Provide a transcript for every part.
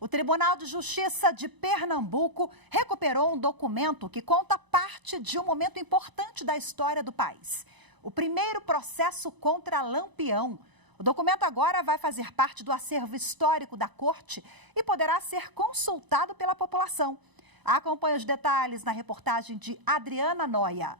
O Tribunal de Justiça de Pernambuco recuperou um documento que conta parte de um momento importante da história do país. O primeiro processo contra Lampião. O documento agora vai fazer parte do acervo histórico da Corte e poderá ser consultado pela população. Acompanhe os detalhes na reportagem de Adriana Noia.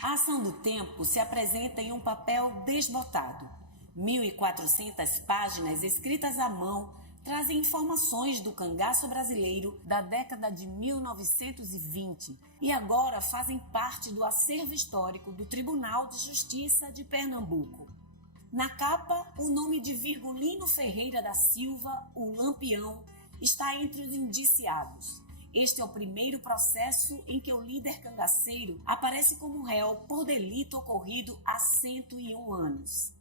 A ação do tempo se apresenta em um papel desbotado. 1.400 páginas escritas à mão trazem informações do cangaço brasileiro da década de 1920 e agora fazem parte do acervo histórico do Tribunal de Justiça de Pernambuco. Na capa, o nome de Virgulino Ferreira da Silva, o Lampião, está entre os indiciados. Este é o primeiro processo em que o líder cangaceiro aparece como réu por delito ocorrido há 101 anos.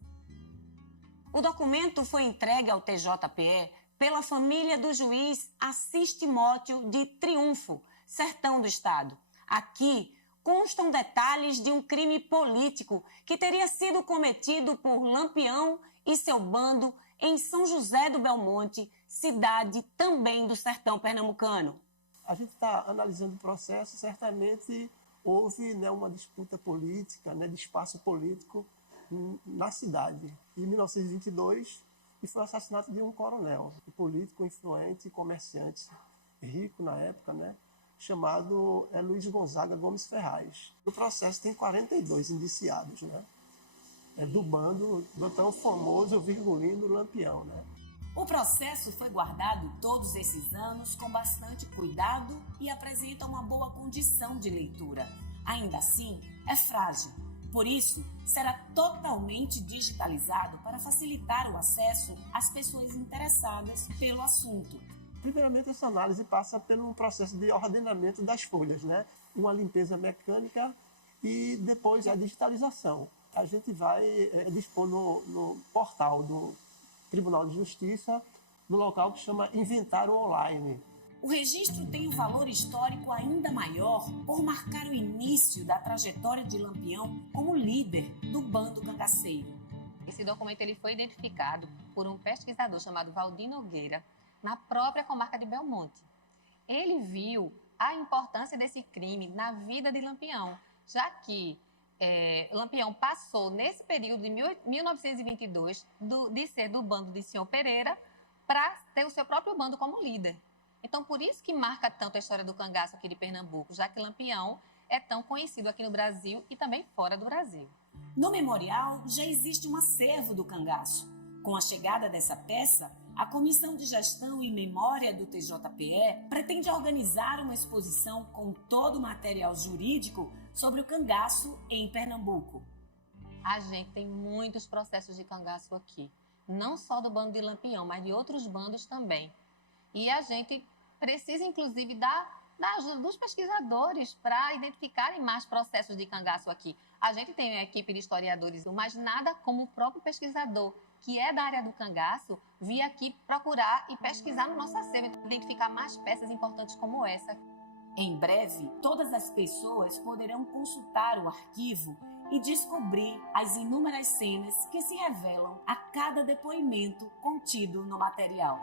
O documento foi entregue ao TJPE pela família do juiz Assis Timóteo de Triunfo, Sertão do Estado. Aqui constam detalhes de um crime político que teria sido cometido por Lampião e seu bando em São José do Belmonte, cidade também do sertão pernambucano. A gente está analisando o processo, certamente houve uma disputa política, de espaço político na cidade. Em 1922, e foi o assassinato de um coronel, um político influente, comerciante, rico na época, chamado Luiz Gonzaga Gomes Ferraz. O processo tem 42 indiciados, do bando do tão famoso Virgulino Lampião, O processo foi guardado todos esses anos com bastante cuidado e apresenta uma boa condição de leitura. Ainda assim, é frágil. Por isso, será totalmente digitalizado para facilitar o acesso às pessoas interessadas pelo assunto. Primeiramente, essa análise passa por um processo de ordenamento das folhas, uma limpeza mecânica e depois a digitalização. A gente vai dispor no portal do Tribunal de Justiça, no local que chama Inventário Online. O registro tem um valor histórico ainda maior por marcar o início da trajetória de Lampião como líder do bando cangaceiro. Esse documento ele foi identificado por um pesquisador chamado Valdir Nogueira, na própria comarca de Belmonte. Ele viu a importância desse crime na vida de Lampião, já que Lampião passou, nesse período de 1922, de ser do bando de Senhor Pereira para ter o seu próprio bando como líder. Então, por isso que marca tanto a história do cangaço aqui de Pernambuco, já que Lampião é tão conhecido aqui no Brasil e também fora do Brasil. No memorial, já existe um acervo do cangaço. Com a chegada dessa peça, a Comissão de Gestão e Memória do TJPE pretende organizar uma exposição com todo o material jurídico sobre o cangaço em Pernambuco. A gente tem muitos processos de cangaço aqui, não só do bando de Lampião, mas de outros bandos também. E a gente precisa, inclusive, da ajuda dos pesquisadores para identificarem mais processos de cangaço aqui. A gente tem uma equipe de historiadores, mas nada como o próprio pesquisador, que é da área do cangaço, vir aqui procurar e pesquisar no nosso acervo, identificar mais peças importantes como essa. Em breve, todas as pessoas poderão consultar o arquivo e descobrir as inúmeras cenas que se revelam a cada depoimento contido no material.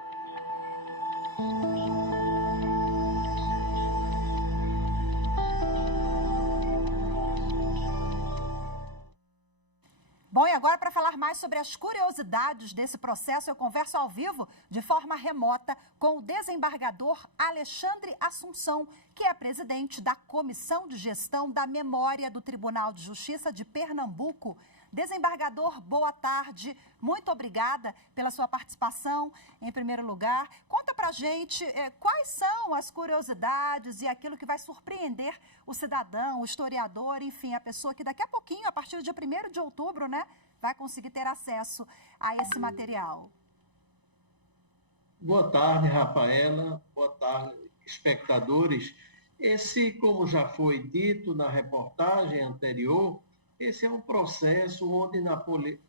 Bom, e agora para falar mais sobre as curiosidades desse processo, eu converso ao vivo, de forma remota, com o desembargador Alexandre Assunção, que é presidente da Comissão de Gestão da Memória do Tribunal de Justiça de Pernambuco. Desembargador, boa tarde. Muito obrigada pela sua participação, em primeiro lugar. Conta pra gente quais são as curiosidades e aquilo que vai surpreender o cidadão, o historiador, enfim, a pessoa que daqui a pouquinho, a partir do dia 1º de outubro, vai conseguir ter acesso a esse material. Boa tarde, Rafaela. Boa tarde, espectadores. Esse, como já foi dito na reportagem anterior, esse é um processo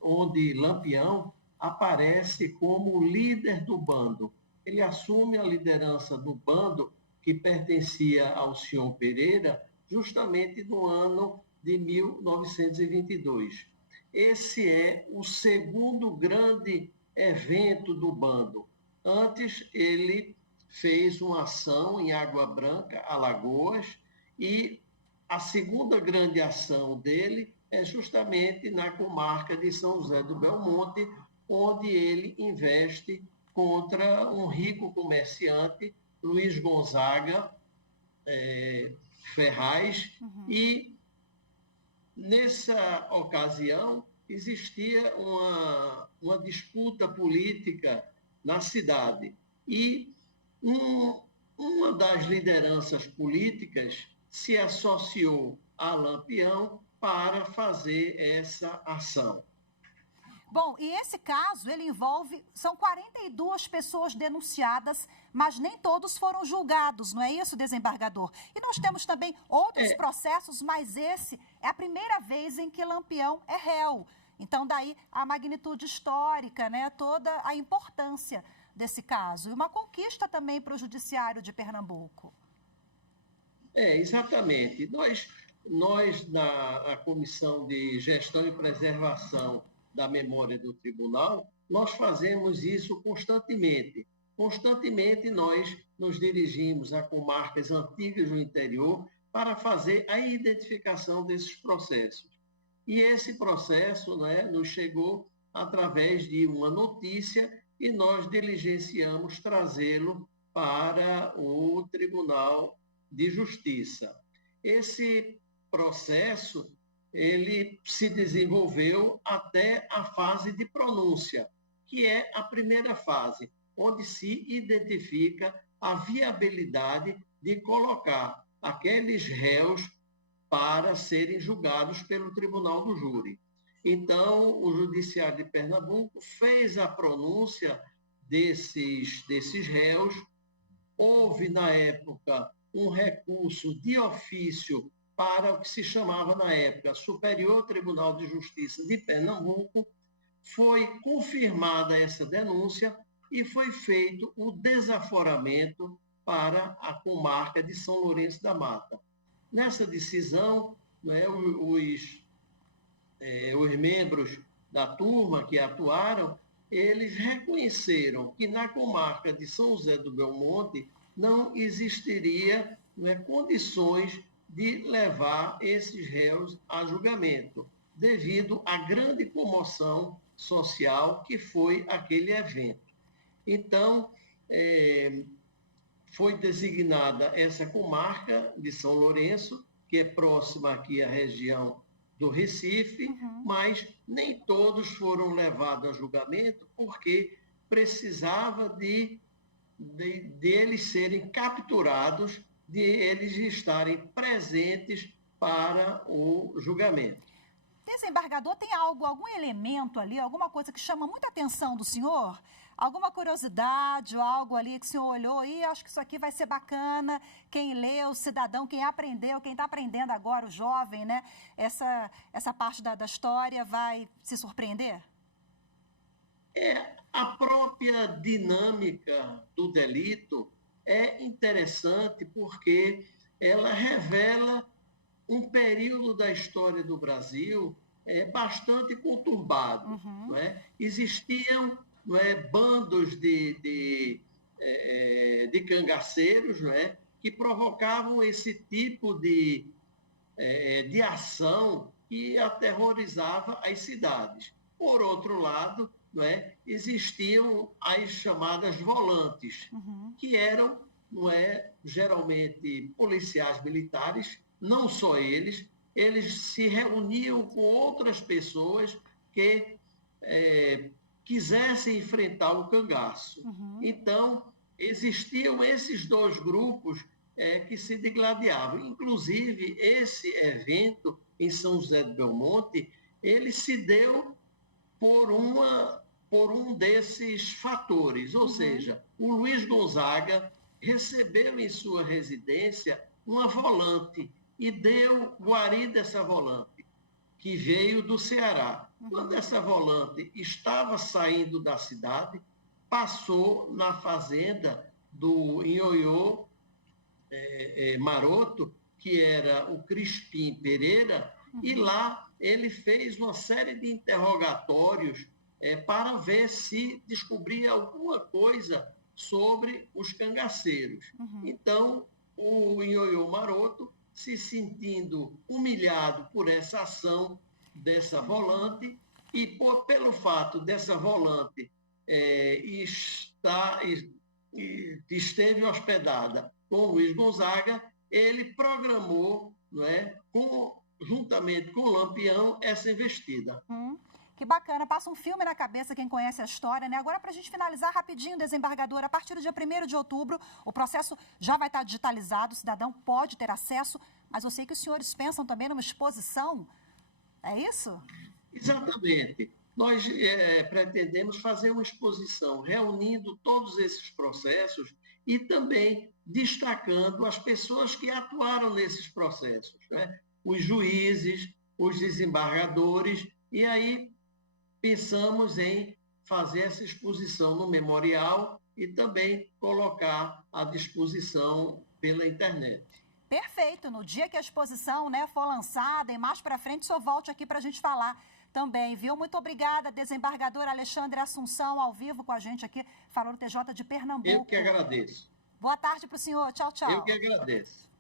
onde Lampião aparece como líder do bando. Ele assume a liderança do bando que pertencia ao senhor Pereira justamente no ano de 1922. esse é o segundo grande evento do bando. Antes, ele fez uma ação em Água Branca, Alagoas, e a segunda grande ação dele é justamente na comarca de São José do Belmonte, onde ele investe contra um rico comerciante, Luiz Gonzaga Ferraz, e nessa ocasião existia uma disputa política na cidade e uma das lideranças políticas se associou a Lampião para fazer essa ação. Bom, e esse caso, ele envolve, são 42 pessoas denunciadas, mas nem todos foram julgados, não é isso, desembargador? E nós temos também outros processos, mas esse é a primeira vez em que Lampião é réu. Então, daí a magnitude histórica, né, toda a importância desse caso. E uma conquista também para o Judiciário de Pernambuco. Exatamente. Nós na Comissão de Gestão e Preservação da Memória do Tribunal, nós fazemos isso constantemente. Constantemente nós nos dirigimos a comarcas antigas do interior para fazer a identificação desses processos. E esse processo, né, nos chegou através de uma notícia e nós diligenciamos trazê-lo para o Tribunal de Justiça. Esse processo ele se desenvolveu até a fase de pronúncia, que é a primeira fase, onde se identifica a viabilidade de colocar aqueles réus para serem julgados pelo Tribunal do Júri. Então, o Judiciário de Pernambuco fez a pronúncia desses réus. Houve, na época, um recurso de ofício para o que se chamava, na época, Superior Tribunal de Justiça de Pernambuco. Foi confirmada essa denúncia e foi feito o desaforamento para a comarca de São Lourenço da Mata. Nessa decisão, né, os membros da turma que atuaram, eles reconheceram que na comarca de São José do Belmonte não existiria, né, condições de levar esses réus a julgamento, devido à grande comoção social que foi aquele evento. Então, foi designada essa comarca de São Lourenço, que é próxima aqui à região do Recife, mas nem todos foram levados a julgamento, porque precisava de eles serem capturados, de eles estarem presentes para o julgamento. Desembargador, tem algum elemento ali, alguma coisa que chama muita atenção do senhor? Alguma curiosidade ou algo ali que o senhor olhou e acho que isso aqui vai ser bacana, quem lê, o cidadão, quem aprendeu, quem está aprendendo agora, o jovem, né? Essa parte da história vai se surpreender? A própria dinâmica do delito é interessante porque ela revela um período da história do Brasil bastante conturbado. Não é? Existiam, não é, bandos de cangaceiros, não é, que provocavam esse tipo de ação que aterrorizava as cidades. Por outro lado, não é, existiam as chamadas volantes, que eram, não é, geralmente policiais militares. Não só eles se reuniam com outras pessoas que quisessem enfrentar o cangaço. Então, existiam esses dois grupos que se degladiavam. Inclusive, esse evento em São José do Belmonte, ele se deu por um desses fatores, ou seja, o Luiz Gonzaga recebeu em sua residência uma volante e deu guarida a essa volante, que veio do Ceará. Quando essa volante estava saindo da cidade, passou na fazenda do Ioiô Maroto, que era o Crispim Pereira, e lá ele fez uma série de interrogatórios para ver se descobria alguma coisa sobre os cangaceiros. Então, o Ionhô Maroto, se sentindo humilhado por essa ação dessa volante e pelo fato dessa volante esteve hospedada com Luiz Gonzaga, ele programou, juntamente com o Lampião, essa investida. Que bacana, passa um filme na cabeça quem conhece a história, né? Agora, para a gente finalizar rapidinho, desembargador, a partir do dia 1º de outubro, o processo já vai estar digitalizado, o cidadão pode ter acesso, mas eu sei que os senhores pensam também numa exposição, é isso? Exatamente. Nós pretendemos fazer uma exposição reunindo todos esses processos e também destacando as pessoas que atuaram nesses processos, né? Os juízes, os desembargadores, e aí pensamos em fazer essa exposição no memorial e também colocar à disposição pela internet. Perfeito. No dia que a exposição, for lançada e mais para frente, o senhor volte aqui para a gente falar também, viu? Muito obrigada, desembargador Alexandre Assunção, ao vivo com a gente aqui, falando TJ de Pernambuco. Eu que agradeço. Boa tarde para o senhor. Tchau, tchau. Eu que agradeço.